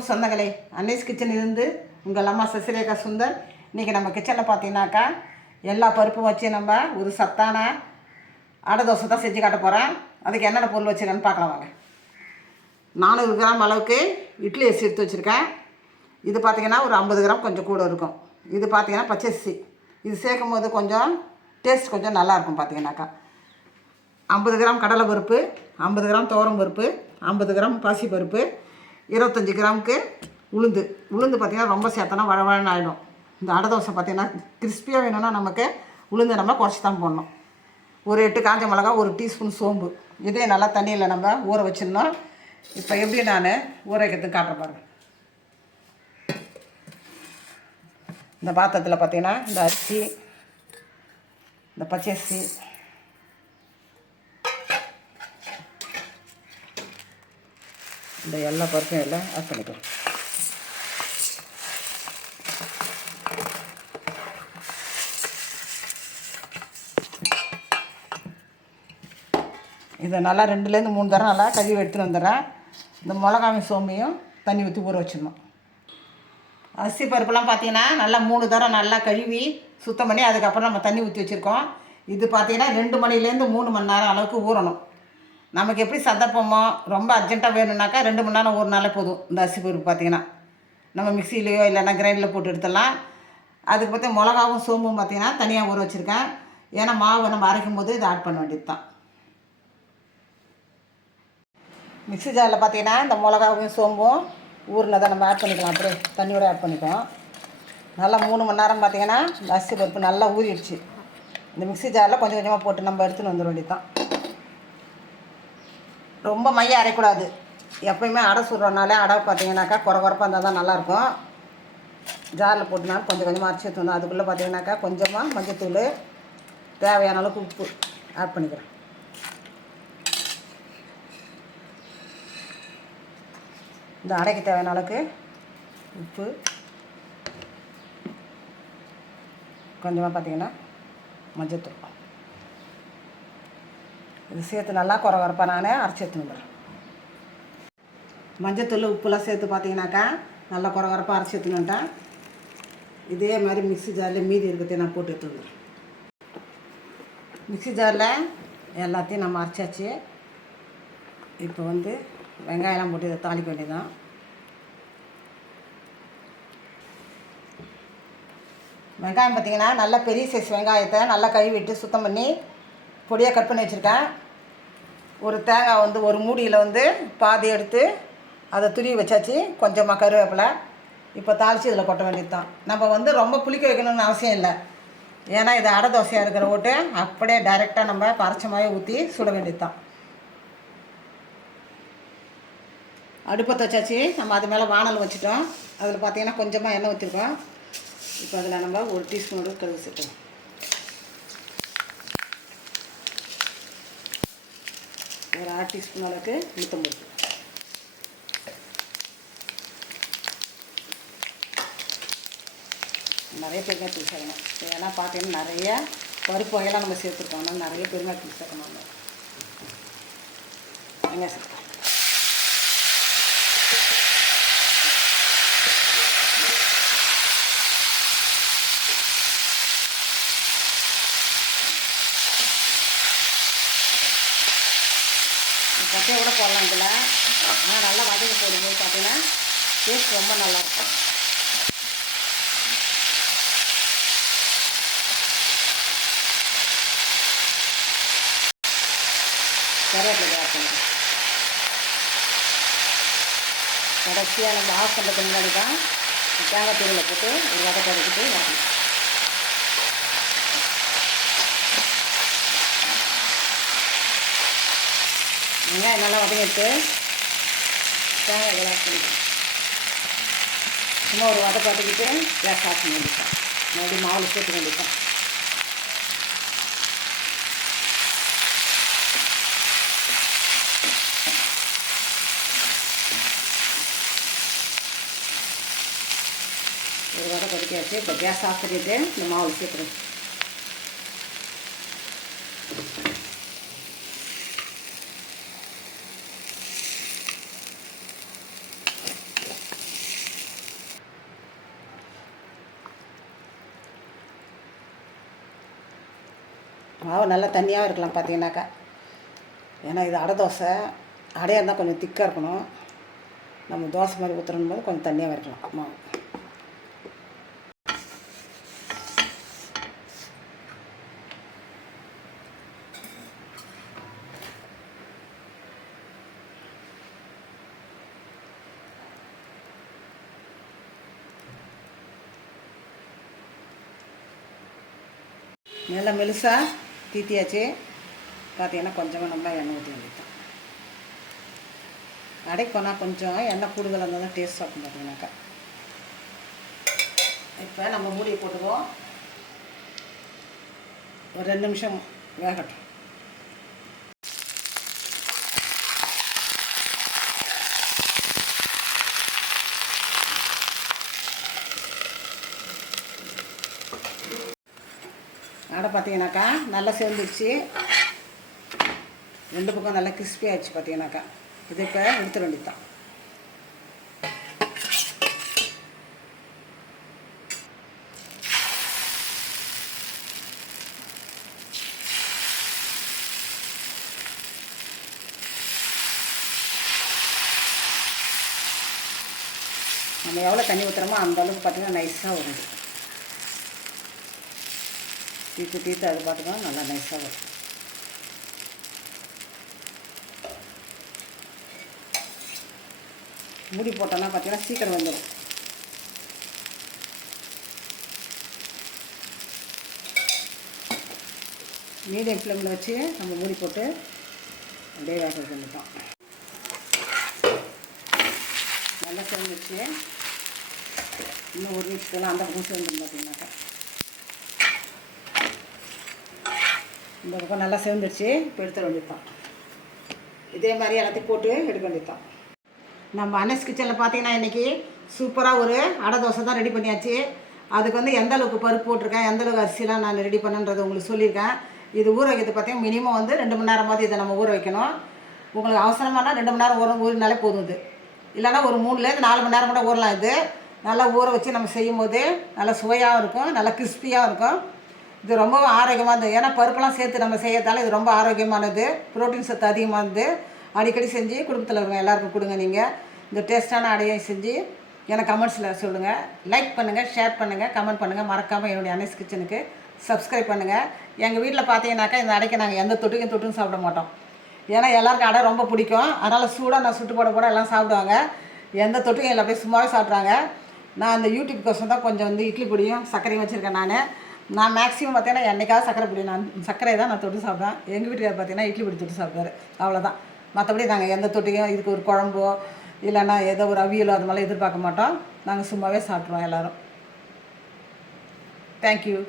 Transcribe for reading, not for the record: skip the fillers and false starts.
வணக்கம் சொந்தங்களே. Annie's kitchen இருந்து உங்கள் அம்மா சசிரேகா சுந்தர். இன்றைக்கி நம்ம கிச்சனில் பார்த்தீங்கன்னாக்கா எல்லா பருப்பும் வச்சு நம்ம ஒரு சத்தான அடை தோசை தான் செஞ்சு காட்ட போகிறேன். அதுக்கு என்னென்ன பொருள் வச்சுருக்கேன்னு பார்க்கலாம் வாங்க. 400 கிராம் அளவுக்கு இட்லி அரிசி எடுத்து வச்சுருக்கேன். இது பார்த்திங்கன்னா ஒரு 50 கிராம் கொஞ்சம் கூட இருக்கும். இது பார்த்திங்கன்னா பச்சரிசி. இது சேர்க்கும் போது கொஞ்சம் டேஸ்ட் கொஞ்சம் நல்லாயிருக்கும். பார்த்திங்கனாக்கா 50 கிராம் கடலை பருப்பு, 50 கிராம் துவரம் பருப்பு, 50 கிராம் பாசி பருப்பு, 25 கிராமுக்கு உளுந்து. பார்த்திங்கன்னா ரொம்ப சேர்த்தனா வழவழன்னு ஆகிடும். இந்த அடை தோசை பார்த்திங்கன்னா கிறிஸ்பியாக வேணும்னா நமக்கு உளுந்து நம்ம குறைச்சி தான் போடணும். ஒரு 8 காஞ்ச மிளகா, 1 டீஸ்பூன் சோம்பு. இதே நல்லா தண்ணியில் நம்ம ஊற வச்சிடணும். இப்போ எப்படி நான் ஊற வைக்கிறதுக்கு காட்டுறேன் பாருங்கள். இந்த பாத்திரத்தில் பார்த்திங்கன்னா இந்த அரிசி, இந்த பச்சரிசி, இந்த எல்லா பருப்பையும் எல்லாம் ஆட் பண்ணிக்கலாம். இதை நல்லா 2லேருந்து 3 தரம் நல்லா கழுவி எடுத்துகிட்டு வந்துடுறேன். இந்த மிளகாயும் சோம்பையும் தண்ணி ஊற்றி ஊற வச்சிடணும். அரிசி பருப்புலாம் பார்த்திங்கன்னா நல்லா 3 தரம் நல்லா கழுவி சுத்தம் பண்ணி அதுக்கப்புறம் நம்ம தண்ணி ஊற்றி வச்சுருக்கோம். இது பார்த்திங்கன்னா 2 மணிலேருந்து 3 மணி நேரம் அளவுக்கு ஊறணும். நமக்கு எப்படி சந்தர்ப்பமோ ரொம்ப அர்ஜென்ட்டாக வேணும்னாக்கா 2 மணி நேரம் ஊறினாலே போதும். இந்த அரிசி பருப்பு பார்த்திங்கன்னா நம்ம மிக்சிலேயோ இல்லைன்னா கிரைண்டரில் போட்டு எடுத்துடலாம். அதுக்கு பார்த்து மிளகாவும் சோம்பும் பார்த்திங்கன்னா தனியாக ஊற வச்சுருக்கேன். ஏன்னா மாவு நம்ம அரைக்கும் போது இதை ஆட் பண்ண வேண்டியது தான். மிக்ஸி ஜாரில் பார்த்திங்கன்னா இந்த மிளகாவும் சோம்பும் ஊறினதை நம்ம ஆட் பண்ணிக்கலாம். அப்படியே தண்ணியோட ஆட் பண்ணிக்கலாம். நல்லா 3 மணி நேரம் பார்த்திங்கன்னா இந்த அரிசி பருப்பு நல்லா ஊறிடுச்சு. இந்த மிக்ஸி ஜாரில் கொஞ்சம் கொஞ்சமாக போட்டு நம்ம எடுத்துன்னு வந்துட வேண்டியது தான். ரொம்ப மையம் அரைக்கூடாது. எப்போயுமே அடை சுடுறோனாலே அடை பார்த்திங்கனாக்கா குறப்பாக இருந்தால் தான் நல்லாயிருக்கும். ஜாரில் போட்டுனாலும் கொஞ்சம் கொஞ்சமாக அரைச்சி எடுத்துணும். அதுக்குள்ளே பார்த்திங்கனாக்கா கொஞ்சமாக மஞ்சத்தூள், தேவையான அளவுக்கு உப்பு ஆட் பண்ணிக்கிறேன். இந்த அடைக்கு தேவையான அளவுக்கு உப்பு, கொஞ்சமாக பார்த்திங்கன்னா மஞ்சத்தூள். இது சேர்த்து நல்லா குறப்பாக நான் அரைச்சி எடுத்துன்னு வந்துடுறேன். மஞ்சத்தூள் உப்புலாம் சேர்த்து பார்த்திங்கனாக்கா நல்லா குறப்பாக அரைச்சி எடுத்துன்னு வந்துட்டேன். இதே மாதிரி மிக்ஸி ஜாரில் மீதி இருக்கிறதையும் நான் போட்டு எடுத்து வந்துடுறேன். மிக்ஸி ஜாரில் எல்லாத்தையும் நம்ம அரைச்சாச்சு. இப்போ வெங்காயம்லாம் போட்டு இதை தாளிக்க வேண்டியதான். வெங்காயம் பார்த்திங்கன்னா நல்லா பெரிய சைஸ் வெங்காயத்தை நல்லா கழுவிட்டு சுத்தம் பண்ணி பொடியாக கட் பண்ணி வச்சுருக்கேன். ஒரு தேங்காய் ஒரு மூடியில் பாதி எடுத்து அதை துருவி வச்சாச்சு. கொஞ்சமாக கருவேப்பிலை. இப்போ தாளித்து இதில் கொட்ட வேண்டியது தான். நம்ம ரொம்ப புளிக்க வைக்கணும்னு அவசியம் இல்லை. ஏன்னா இது அடை தோசையாக இருக்கிற ஓட்டு அப்படியே டைரெக்டாக நம்ம பறச்சமாகவே ஊற்றி சுட வேண்டியது தான். அடுப்பத்தை வச்சாச்சு. நம்ம அது மேலே வானல் வச்சுட்டோம். அதில் பார்த்திங்கன்னா கொஞ்சமாக எண்ணெய் ஊற்றிருக்கோம். இப்போ அதில் நம்ம 1 டீஸ்பூனோட கடுகு சேர்த்துக்கோம். ஒரு 1/2 டீஸ்பூன் அளவுக்கு உளுத்தம்பருப்பு, நிறைய பெருங்காயத்தூள் சேர்க்கணும். ஏன்னா பார்த்தீங்கன்னா நிறைய பருப்பு வகையெல்லாம் நம்ம சேர்த்துருக்கோம். ஆனால் நிறைய பெருங்காயத்தூள் சேர்க்கணும். வெங்காயம் சேர்க்கலாம். பச்சையை கூட போடலாம் இதில். ஆனால் நல்லா வதக்கி போடும்போது பார்த்தீங்கன்னா டேஸ்ட் ரொம்ப நல்லாயிருக்கும். கருவேப்பிலை ஆட் பண்ணுறேன். கடைசியாக நம்ம ஆஃப் பண்ணுறதுக்கு முன்னாடி தான் தேங்காய் தூளில் போட்டு ஒரு வதக்க வதக்கிட்டு வரணும். வெங்காயம் நல்லா வதங்கிட்டு தேங்காய் இதெல்லாம் ஆட் பண்ணிக்கலாம். சும்மா ஒரு வதக்க வதக்கிட்டு கேஸ் ஆஃப் பண்ணி வேண்டியதான். மறுபடியும் மாவில் சேர்த்து வேண்டியதான். ஒரு வதக்க வதக்கியாச்சு. இப்போ கேஸ் ஆஃப் பண்ணிவிட்டு இந்த மாவில் சேர்த்துறேன். மாவு நல்லா தண்ணியாகவும் இருக்கலாம் பார்த்தீங்கன்னாக்கா. ஏன்னா இது அடை தோசை. அடையாக இருந்தால் கொஞ்சம் திக்காக இருக்கணும். நம்ம தோசை மாதிரி ஊற்றுறோம் போது கொஞ்சம் தண்ணியாக இருக்கலாம் மாவு. நல்லா மெலுசாக தீத்தியாச்சு. பார்த்தீங்கன்னா கொஞ்சமாக நம்ம எண்ணெய் ஊற்றி வேண்டியதான். அடைக்கு போனால் கொஞ்சம் எண்ணெய் கூடுதலாக இருந்தால் தான் டேஸ்ட் ஆகும் பார்த்தீங்கன்னாக்கா. இப்போ நம்ம மூடியை போட்டுக்குவோம். ஒரு 2 நிமிஷம் வேகட்டும். அடை பார்த்தீங்கன்னாக்கா நல்லா சேர்ந்துருச்சு. 2 பக்கம் நல்லா கிறிஸ்பி ஆகிடுச்சு பார்த்தீங்கன்னாக்கா. இது இப்போ எடுத்துட வேண்டியதுதான். நம்ம எவ்வளோ தண்ணி ஊற்றுறோமோ அந்த அளவுக்கு பார்த்தீங்கன்னா நைஸாக வருது. தீர்த்து அது பார்த்துக்கலாம் நல்லா நைஸாக வரும். மூடி போட்டோன்னா பார்த்தீங்கன்னா சீக்கிரம் வந்துடும். மீடியம் ஃப்ளேமில் வச்சு நம்ம மூடி போட்டு அப்படியே வேக வைக்கணும். நல்லா சேர்ந்துச்சு. இன்னும் ஒரு நிமிஷத்தில் அந்த பக்கம் சேர்ந்துடும் பார்த்தீங்கன்னாக்கா. இந்த பக்கம் நல்லா சேர்ந்துருச்சு. இப்போ எடுத்துட வேண்டியதுதான். இதே மாதிரி எல்லாத்தையும் போட்டு எடுக்க வேண்டியதுதான். நம்ம அனஸ் கிச்சனில் பார்த்தீங்கன்னா இன்றைக்கி சூப்பராக ஒரு அடை தோசை தான் ரெடி பண்ணியாச்சு. அதுக்கு வந்து எந்த அளவுக்கு பருப்பு போட்டிருக்கேன், எந்த அளவுக்கு அரிசிலாம் நான் ரெடி பண்ணுன்றதை உங்களுக்கு சொல்லியிருக்கேன். இது ஊற வைக்கிறது பார்த்தீங்கன்னா மினிமம் வந்து 2 மணி நேரமாவது இதை நம்ம ஊற வைக்கணும். உங்களுக்கு அவசரமானால் 2 மணி நேரம் ஊறினாலே போதும். இது இல்லைன்னா ஒரு 3லேருந்து 4 மணி நேரம் கூட ஊறலாம். இது நல்லா ஊற வச்சு நம்ம செய்யும் போது நல்லா சுவையாகவும் இருக்கும், நல்லா கிறிஸ்பியாகவும் இருக்கும். இது ரொம்ப ஆரோக்கியமானது. ஏன்னா பருப்பெல்லாம் சேர்த்து நம்ம செய்யறதால இது ரொம்ப ஆரோக்கியமானது. ப்ரோட்டீன் சத்து அதிகமானது. அடிக்கடி செஞ்சு குடும்பத்தில் இருக்கிற எல்லாருக்கும் கொடுங்க. நீங்கள் இந்த டேஸ்ட்டான அடையை செஞ்சு எனக்கு கமெண்ட்ஸில் சொல்லுங்கள். லைக் பண்ணுங்கள், ஷேர் பண்ணுங்கள், கமெண்ட் பண்ணுங்கள். மறக்காமல் என்னுடைய அனஸ் கிச்சனுக்கு சப்ஸ்கிரைப் பண்ணுங்கள். எங்கள் வீட்டில் பார்த்தீங்கன்னாக்கா இந்த அடைக்கு நாங்கள் எந்த தொட்டுக்கும் சாப்பிட மாட்டோம். ஏன்னா எல்லாருக்கும் அடை ரொம்ப பிடிக்கும். அதனால் சூடாக நான் சுட்டு போட எல்லாம் சாப்பிடுவாங்க. எந்த தொட்டுக்கும் இல்லை, அப்படியே சும்மாவே சாப்பிட்றாங்க. நான் அந்த யூடியூப் கோசம் தான் கொஞ்சம் வந்து இட்லி பொடியும் சர்க்கரையும் வச்சுருக்கேன். நான் மேக்ஸிமம் பார்த்தீங்கன்னா என்றைக்காவது சர்க்கரை பொடி சர்க்கரை தான் நான் தொட்டு சாப்பிடுவேன். எங்கள் வீட்டுக்கார் பார்த்தீங்கன்னா இட்லி பொடி தொட்டு சாப்பிடுவார். அவ்வளோதான். மற்றபடி நாங்கள் எந்த தொட்டியும் இதுக்கு ஒரு குழம்போ இல்லைன்னா ஏதோ ஒரு அவியலோ அது மாதிரிலாம் எதிர்பார்க்க மாட்டோம். நாங்கள் சும்மாவே சாப்பிட்ருவோம் எல்லோரும். தேங்க்யூ.